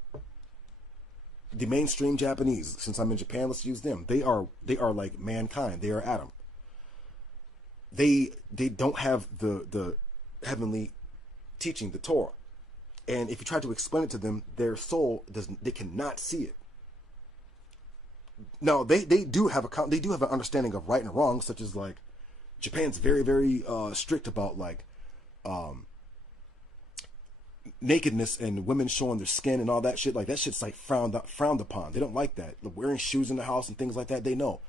The mainstream Japanese, since I'm in Japan, let's use them. They are like mankind. They are Adam. They don't have the heavenly teaching, the Torah. And if you try to explain it to them, their soul they cannot see it. Now they do have an understanding of right and wrong, such as like Japan's very, very strict about nakedness and women showing their skin and all that shit. Like that shit's like frowned upon. They don't like that. Wearing shoes in the house and things like that, they know.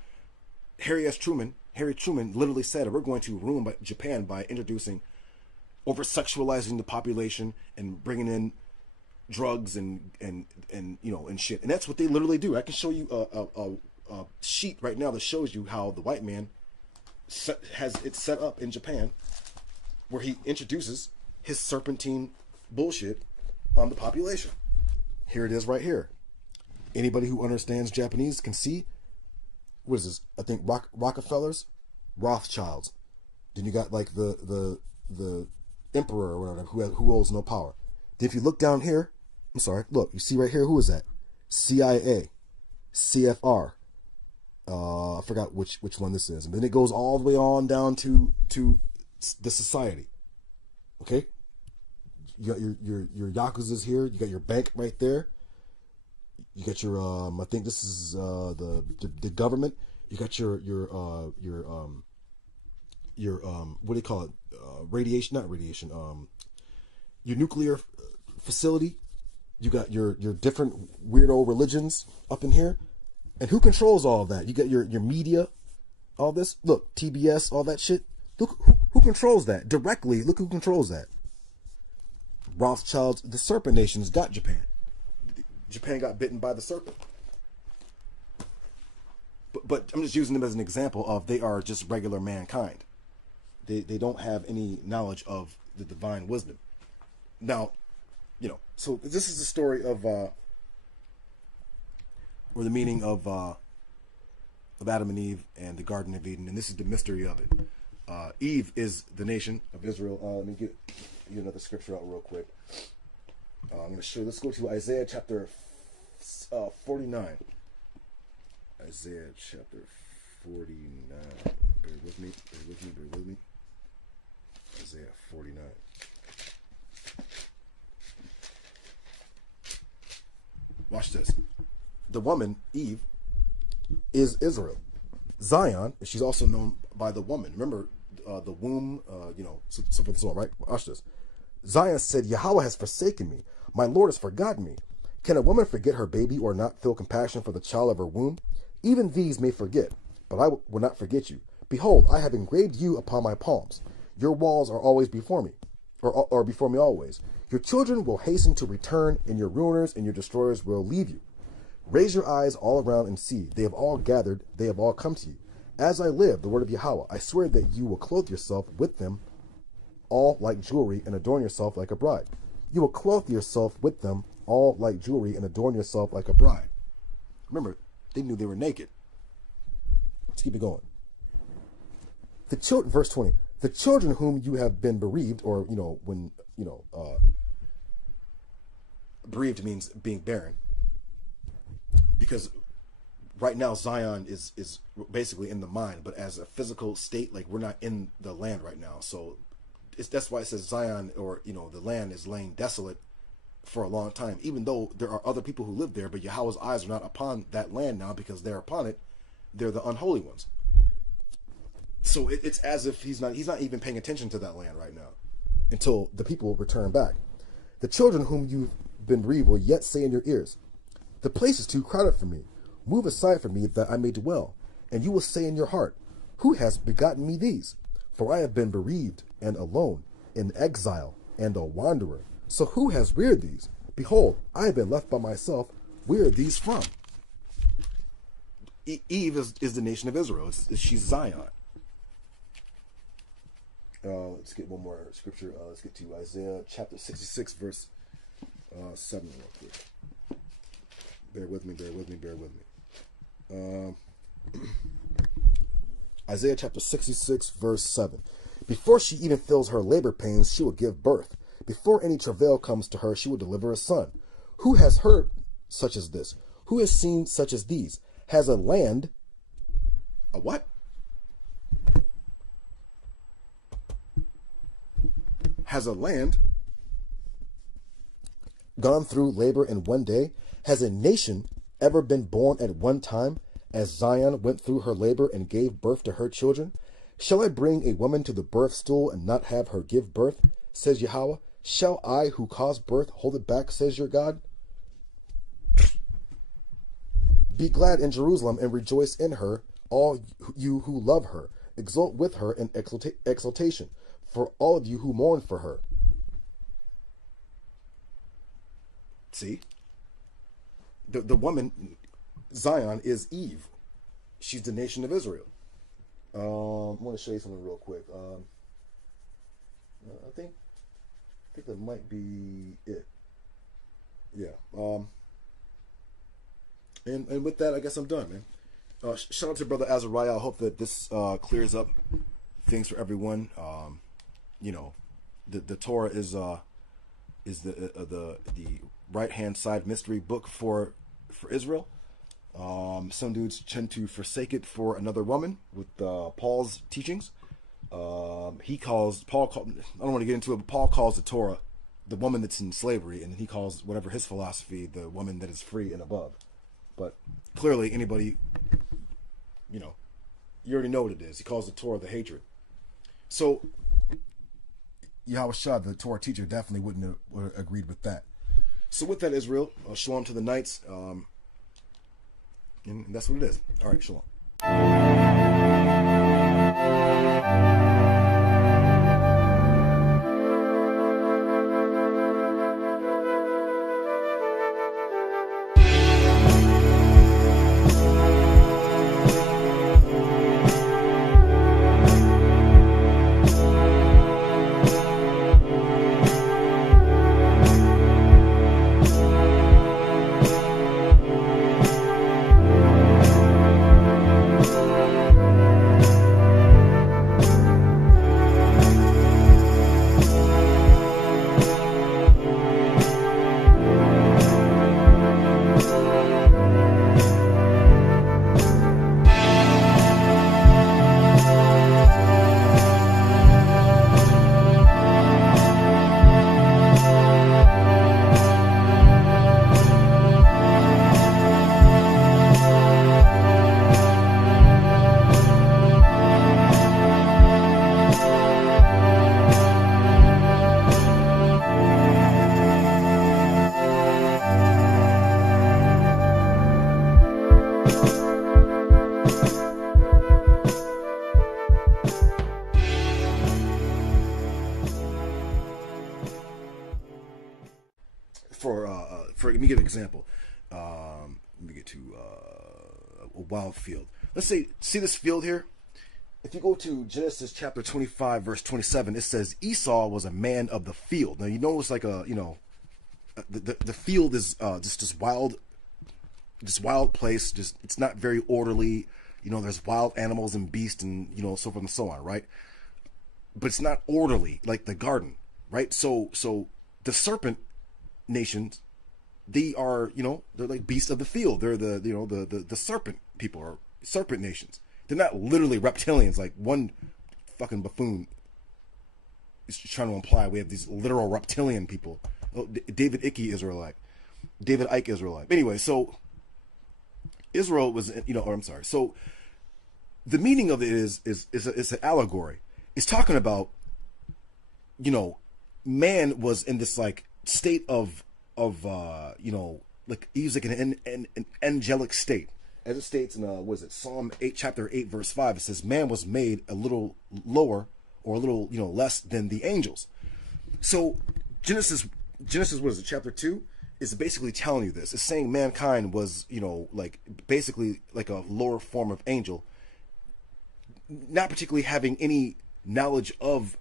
Harry Truman literally said, we're going to ruin Japan by introducing over-sexualizing the population and bringing in drugs and shit. And that's what they literally do. I can show you a sheet right now that shows you how the white man has it set up in Japan, where he introduces his serpentine bullshit on the population. Here it is right here. Anybody who understands Japanese can see. What is this? I think Rockefellers, Rothschilds. Then you got like the emperor or whatever who holds no power. Then if you look down here, I'm sorry, look, you see right here, who is that? CIA, CFR. I forgot which one this is. And then it goes all the way on down to the society. Okay? You got your Yakuza's here. You got your bank right there. You got your I think this is the government. You got your what do you call it? Radiation, not radiation. Your nuclear facility. You got your different weirdo religions up in here. And who controls all of that? You got your media, all this. Look, TBS, all that shit. Look who controls that directly. Look who controls that. Rothschilds, the serpent nations got Japan. Japan got bitten by the serpent. But I'm just using them as an example of they are just regular mankind. They don't have any knowledge of the divine wisdom. Now, so this is the story of or the meaning of Adam and Eve and the Garden of Eden, and this is the mystery of it. Eve is the nation of Israel. Let me get another scripture out real quick. I'm going to show you. Let's go to Isaiah chapter 49. Isaiah chapter 49. Bear with me. Isaiah 49. Watch this. The woman, Eve, is Israel. Zion, she's also known by the woman. Remember, the womb, so forth and so on, right? Watch this. Zion said, Yahweh has forsaken me. My Lord has forgotten me. Can a woman forget her baby or not feel compassion for the child of her womb? Even these may forget, but I will not forget you. Behold, I have engraved you upon my palms. Your walls are always before me, or before me always. Your children will hasten to return, and your ruiners and your destroyers will leave you. Raise your eyes all around and see. They have all gathered, they have all come to you. As I live, the word of Yahweh, I swear that you will clothe yourself with them all like jewelry and adorn yourself like a bride. You will clothe yourself with them all like jewelry and adorn yourself like a bride. Remember, they knew they were naked. Let's keep it going. Verse 20. The children whom you have been bereaved, or, bereaved means being barren. Because right now Zion is basically in the mind, but as a physical state, like, we're not in the land right now. So that's why it says Zion, or, the land is laying desolate for a long time, even though there are other people who live there, but Yahweh's eyes are not upon that land now, because they're upon it. They're the unholy ones. So it's as if he's not even paying attention to that land right now until the people return back. The children whom you've been bereaved will yet say in your ears, the place is too crowded for me. Move aside from me that I may dwell. And you will say in your heart, who has begotten me these? For I have been bereaved and alone, in exile and a wanderer. So who has reared these? Behold, I have been left by myself. Where are these from? Eve is the nation of Israel. She's Zion. Let's get one more scripture. Let's get to Isaiah chapter 66, verse 7 real quick. Bear with me. Isaiah chapter 66, verse 7. Before she even feels her labor pains, she will give birth. Before any travail comes to her, she will deliver a son. Who has heard such as this? Who has seen such as these? Has a land... A what? Has a land gone through labor in one day? Has a nation ever been born at one time, as Zion went through her labor and gave birth to her children? Shall I bring a woman to the birth stool and not have her give birth, says Yahweh? Shall I, who caused birth, hold it back, says your God? Be glad in Jerusalem and rejoice in her, all you who love her. Exult with her in exultation, for all of you who mourn for her. See? The woman, Zion, is Eve. She's the nation of Israel. I want to show you something real quick. I think that might be it. Yeah. And with that, I guess I'm done, man. Shout out to Brother Azariah. I hope that this clears up things for everyone. The Torah is the right hand side mystery book for Israel. Some dudes tend to forsake it for another woman with Paul's teachings. I don't want to get into it, but Paul calls the Torah the woman that's in slavery, and he calls whatever his philosophy the woman that is free and above. But clearly, anybody, you already know what it is. He calls the Torah the hatred. So Yahweh Shah, the Torah teacher, definitely wouldn't have agreed with that. So with that, Israel, shalom to the knights. And that's what it is. All right, shalom. let me give an example. Let me get to a wild field. Let's say, see this field here? If you go to Genesis chapter 25, verse 27, it says Esau was a man of the field. Now, you know, it's like the field is just this wild place. Just, it's not very orderly. You know, there's wild animals and beasts and, you know, so forth and so on, right? But it's not orderly like the garden, right? So the serpent nations, they are, you know, they're like beasts of the field. They're the serpent people, or serpent nations. They're not literally reptilians like one fucking buffoon is trying to imply. We have these literal reptilian people. Oh, David Icke Israelite. Anyway, so Israel was, you know, or I'm sorry. So the meaning of it is an allegory. It's talking about, you know, man was in this like state of you know, like he's like an angelic state. As it states in Psalm 8, chapter 8, verse 5, it says, man was made a little lower or a little, you know, less than the angels. So Genesis, what is it, chapter 2, is basically telling you this. It's saying mankind was, you know, like basically like a lower form of angel, not particularly having any knowledge of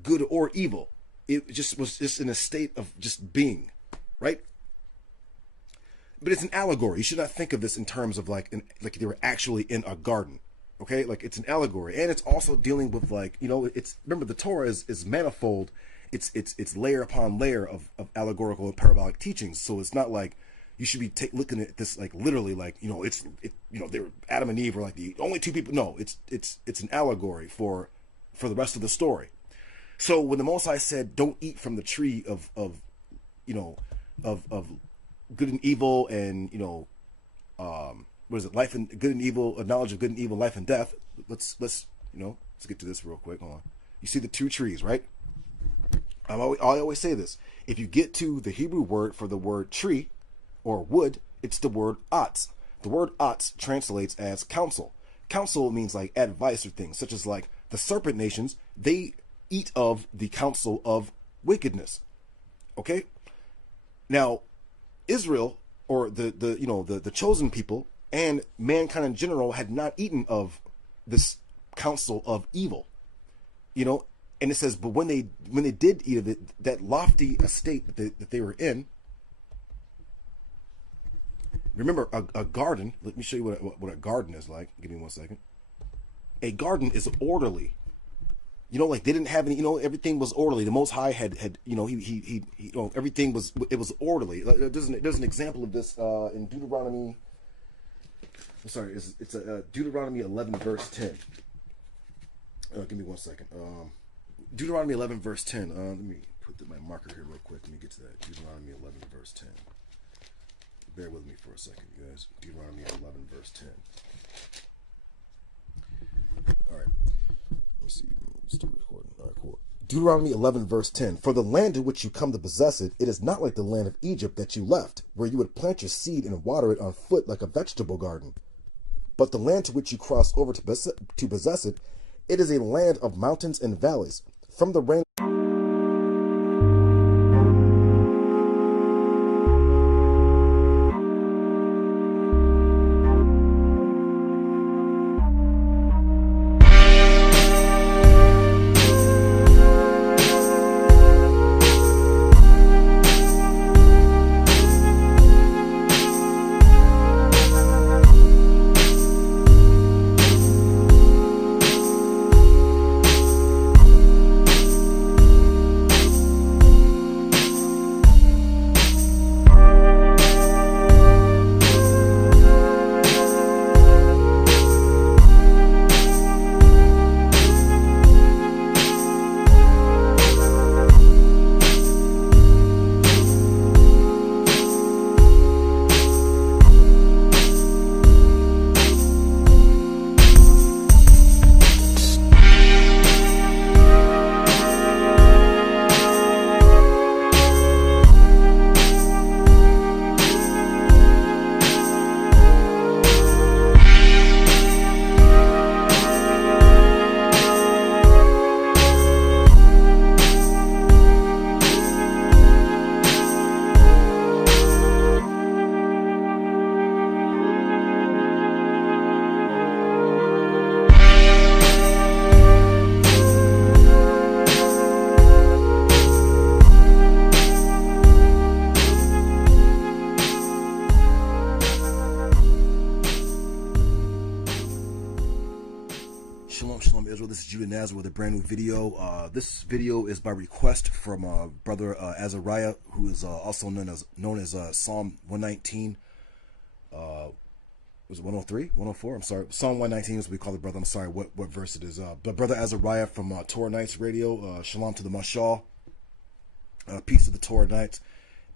good or evil. It just was just in a state of just being, right? But it's an allegory. You should not think of this in terms of like they were actually in a garden, okay? Like it's an allegory, and it's also dealing with like, you know, it's, remember the Torah is manifold. It's layer upon layer of allegorical and parabolic teachings. So it's not like you should be looking at this like literally like, you know, you know, they were Adam and Eve were like the only two people. No, it's an allegory for the rest of the story. So when the Most High said, "Don't eat from the tree of you know, of good and evil, and, you know, what is it, life and good and evil, a knowledge of good and evil, life and death." Let's you know, let's get to this real quick. Hold on. You see the two trees, right? I always say this. If you get to the Hebrew word for the word tree or wood, it's the word atz. The word atz translates as counsel. Counsel means like advice or things, such as like the serpent nations, they eat of the counsel of wickedness. Okay? Now, Israel, or the chosen people and mankind in general, had not eaten of this counsel of evil, you know. And it says, but when they did eat of it, that lofty estate that they were in. Remember, a garden. Let me show you what a garden is like. Give me 1 second. A garden is orderly. You know, like they didn't have any, you know, everything was orderly. The Most High had, you know, he you know, everything was orderly. There's an example of this in Deuteronomy. I'm sorry, it's Deuteronomy 11 verse 10. Give me 1 second. Deuteronomy 11 verse 10. Let me put my marker here real quick. Let me get to that. Deuteronomy 11 verse 10. Bear with me for a second, guys. Deuteronomy 11 verse 10. All right. Let's see. Still recording. All right, cool. Deuteronomy 11 verse 10. For the land in which you come to possess it, it is not like the land of Egypt that you left, where you would plant your seed and water it on foot like a vegetable garden. But the land to which you cross over to possess it, it is a land of mountains and valleys. From the rain guys with a brand new video. This video is by request from brother Azariah, who is also known as Psalm 119. Was it 103? 104? I'm sorry. Psalm 119 is what we call the brother. I'm sorry what verse it is. But brother Azariah from Torah Nights Radio. Shalom to the Mashal. Peace to the Torah Nights,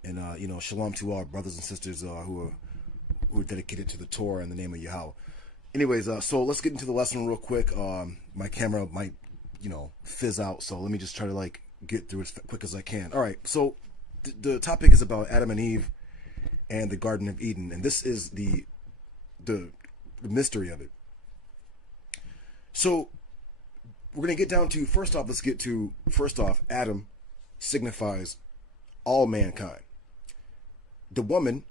and shalom to our brothers and sisters who are dedicated to the Torah in the name of Yahweh. Anyways, so let's get into the lesson real quick. My camera might, fizz out, so let me just try to get through it as quick as I can. All right, so the topic is about Adam and Eve and the Garden of Eden, and this is the mystery of it. So we're gonna get down to first off. Adam signifies all mankind. The woman,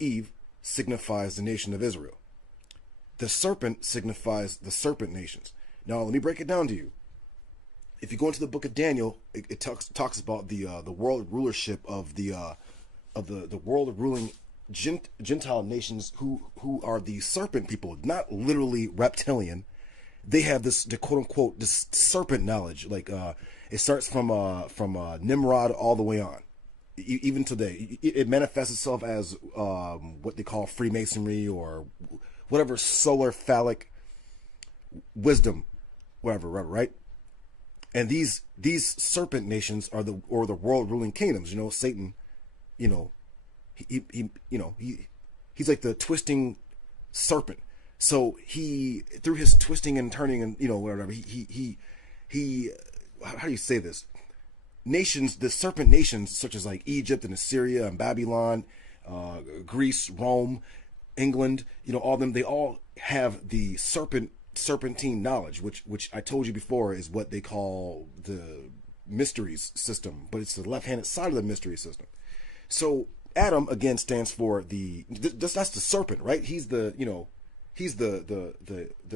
Eve, signifies the nation of Israel. The serpent signifies the serpent nations. Now, let me break it down to you. If you go into the book of Daniel, it talks about the world rulership of the world ruling Gentile nations who are the serpent people, not literally reptilian. They have the quote unquote this serpent knowledge. It starts from Nimrod all the way on, even today. It manifests itself as what they call Freemasonry or whatever solar phallic wisdom, whatever, right? And these serpent nations are the world ruling kingdoms. Satan, he's like the twisting serpent. So he, through his twisting and turning and whatever, he how do you say this? Nations, the serpent nations, such as like Egypt and Assyria and Babylon, Greece, Rome, England, all of them, they all have the serpentine knowledge, which I told you before is what they call the mysteries system, but it's the left-handed side of the mystery system. So Adam again stands for that's the serpent, right? He's the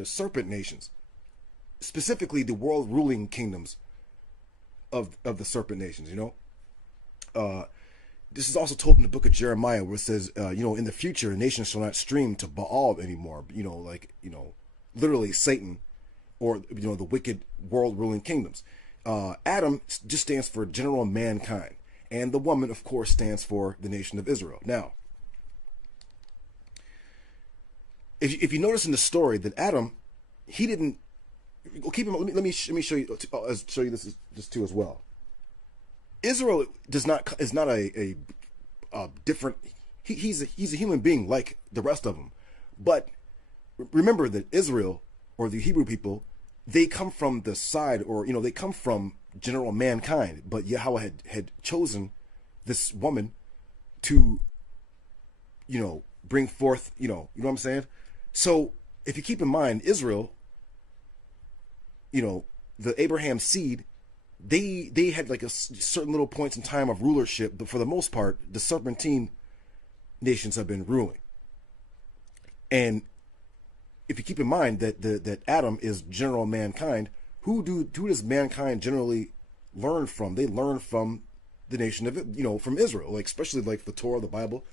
serpent nations, specifically the world ruling kingdoms of the serpent nations. This is also told in the book of Jeremiah, where it says, in the future, nations shall not stream to Baal anymore. Literally Satan, or the wicked world ruling kingdoms. Adam just stands for general mankind, and the woman, of course, stands for the nation of Israel. Now, if you notice in the story that Adam, he didn't. Keep in mind, let me show you this too as well. Israel is not a different. He's a human being like the rest of them, but remember that Israel, or the Hebrew people, they come from the side, or they come from general mankind. But Yahweh had chosen this woman to bring forth. You know what I'm saying? So if you keep in mind, Israel, the Abraham seed, they had like a certain little points in time of rulership, but for the most part, the serpentine nations have been ruling. And if you keep in mind that Adam is general mankind, who does mankind generally learn from? They learn from the nation of from Israel, especially the Torah, the Bible.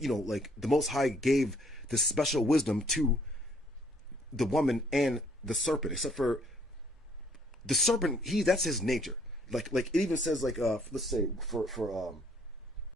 The Most High gave this special wisdom to the woman and the serpent, except for the serpent, that's his nature. Like it even says let's say for